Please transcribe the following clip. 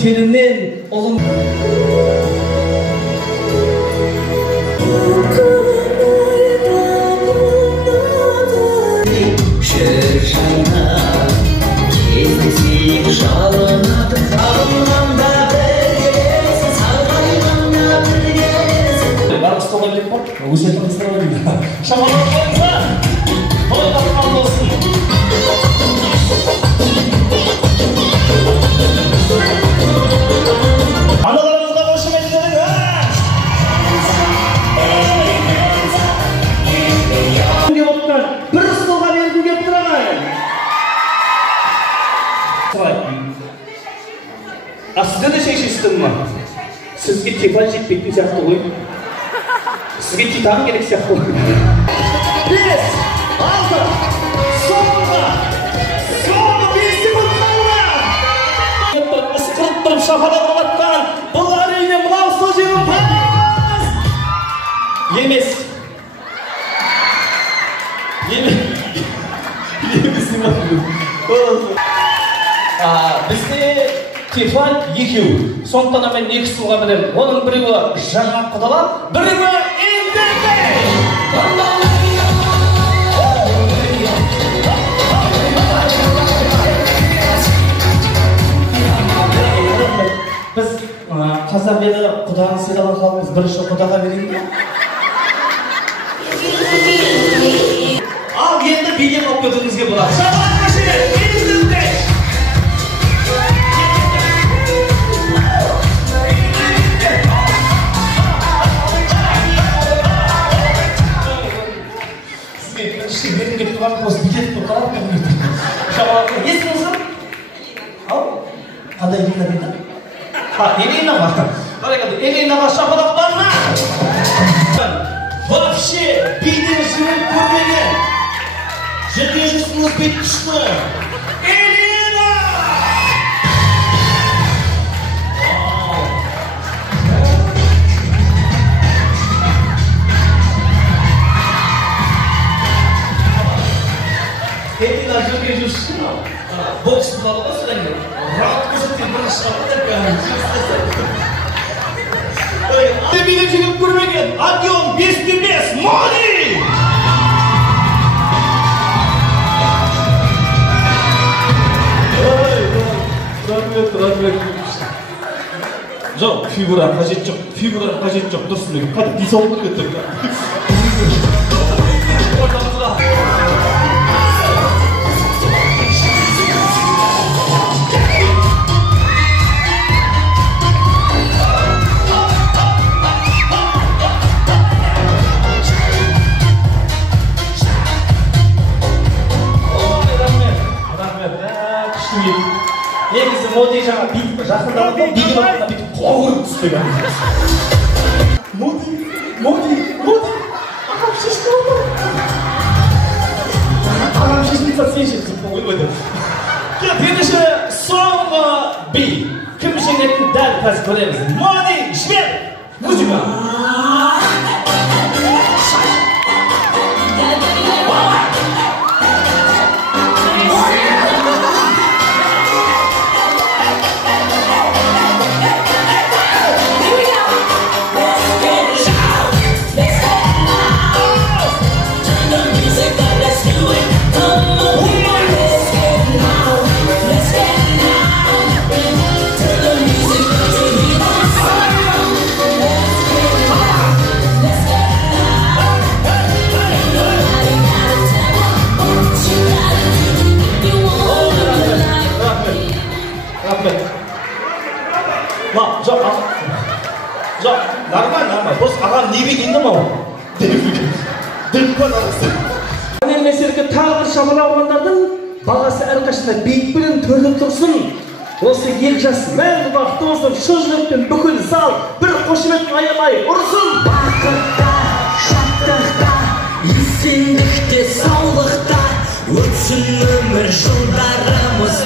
терінен ұлым Барып ұстауға келіп бар, өсетін ұстауға деймін. Шамалар қойыңызға, тойға қабыл olsun. Analarımızda hoşum ettirin ha! Bir ıstolga vergü getirin. Sizde de şey istedim var. Sizge tefal jetmekte сияқты ғой. Sizge titan gerek сияқты ғой. 5, 6, соңғы 5 секунд қалды. Ысқырып тұрып шапалақ ұрғатқан бұл әрине мынау сол жеңімпаз! Емес. Бізде Тефаль екеу. Сондықтан мен екі сұлға білем. Оның біреуі жаңа құдалар, біреуі Интердей! Біз қазақ елі құданы сыйлаған халқымыз бірінші құдаға берейін. Ал енді бейне қылып көтіріңізге болады. Шабан көшеге! Сізге кетіп тұрған қос билет тұр қалап шабалаққа есіңізім? Ау? Қандай Елена бейді? Елена ма? Еленаға шабалақ бар ма? Вообще бейден жүріп көрмеген жерге жүзіңіз бейт күшті Елена! Елена жүрген жүрші ма? Боксын қалыға содан кейін раунд көрсеткен бірі шығады да бейден жүріп көрмеген Адион 5-5 Мони! Рахмет. Жоқ, фигура қажет жоқ, дұрыс білген. Қады дисауылды көттір. Негізі Моди жаңа бейт жақындады ғой, бейт орнына бейт қоғырып түспеген. Моди, ағам шешті олды. Ағам шешмейді сен шешті қоймайды. Ендеше соңғы бейт. Кім жеңетін дәл қазір көреміз. Моди, жібер! Музыка! Жоқ, нормально. Просто ағам не бейт енді мау? Деп қойын ағасы. Әнел меселгі тағы бір шабала алғандардың бағасы әрқашында бейт-білін төрдіп тұрсын. Осы ел жас мәңгі бақты болсын, шын жүрекпен бүкіл зал бір қошеметін аямай ұрсын. Бақытта, шаттықта, есендікте, саулықта өтсін өмір жылдарымыз.